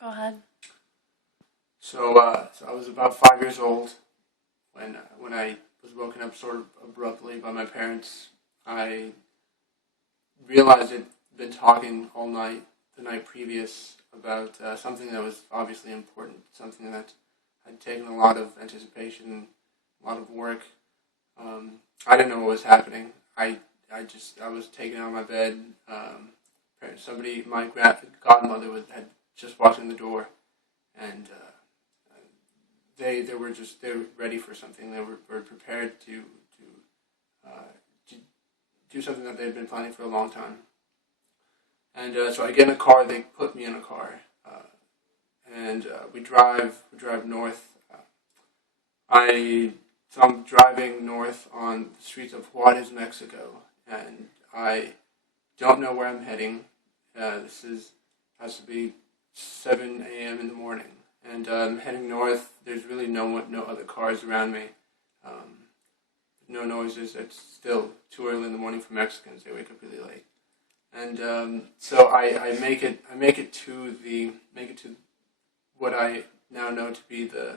Go ahead. So I was about 5 years old when I was woken up sort of abruptly by my parents. I realized they'd been talking all night the night previous about something that was obviously important, something that had taken a lot of anticipation, a lot of work. I didn't know what was happening. I was taken out of my bed. My godmother had just walked in the door, and they were ready for something. Were prepared to do something that they had been planning for a long time. And so I get in a car. They put me in a car, and we drive north. I so I'm driving north on the streets of Juarez, Mexico, and I don't know where I'm heading. This is has to be 7 a.m. in the morning, and I'm heading north. There's really no other cars around me. Um, no noises. It's still too early in the morning for Mexicans. They wake up really late, and so I make it to what I now know to be the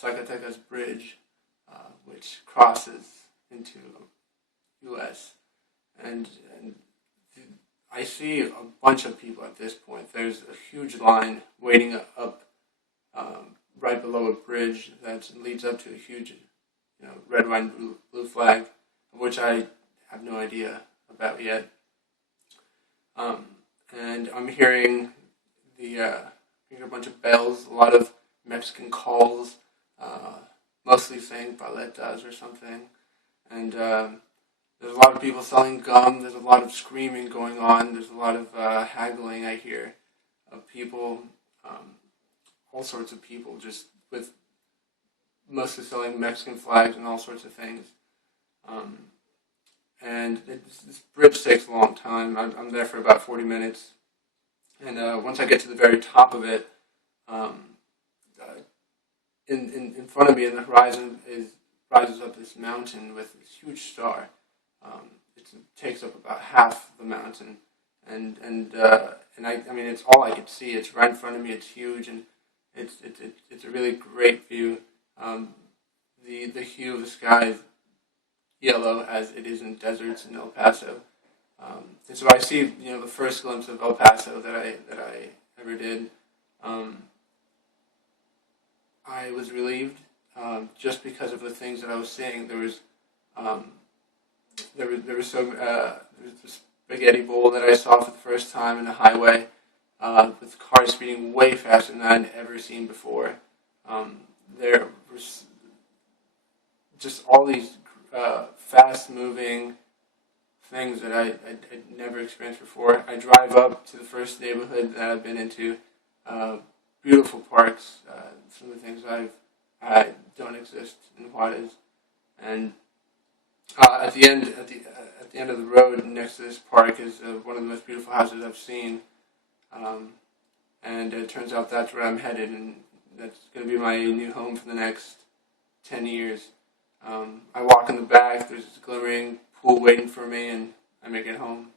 Zacatecas Bridge, which crosses into U.S. and and I see a bunch of people at this point. There's a huge line waiting up right below a bridge that leads up to a huge, red, white, and blue flag, which I have no idea about yet. Um, and I'm hearing a bunch of bells, a lot of Mexican calls, uh, mostly saying paletas or something. And there's a lot of people selling gum. There's a lot of screaming going on. There's a lot of haggling I hear of people, um, all sorts of people, just with mostly selling Mexican flags and all sorts of things. Um, and this bridge takes a long time. I'm there for about 40 minutes. And once I get to the very top of it, um, uh, in front of me in the horizon rises up this mountain with this huge star. It takes up about half the mountain, and I mean it's all I could see. It's right in front of me. It's huge, and it's a really great view. Um, the hue of the sky is yellow as it is in deserts in El Paso. And so I see the first glimpse of El Paso that I ever did. Um, I was relieved just because of the things that I was seeing. Um, there was this spaghetti bowl that I saw for the first time in the highway with cars speeding way faster than I'd ever seen before. Um, there was just all these fast moving things that I'd never experienced before. I drive up to the first neighborhood that I've been into. Uh, Beautiful parks. Some of the things I don't exist in Juarez, and at the end of the road next to this park is one of the most beautiful houses I've seen, um, and it turns out that's where I'm headed, and that's going to be my new home for the next 10 years. I walk in the back. There's this glimmering pool waiting for me, and I make it home.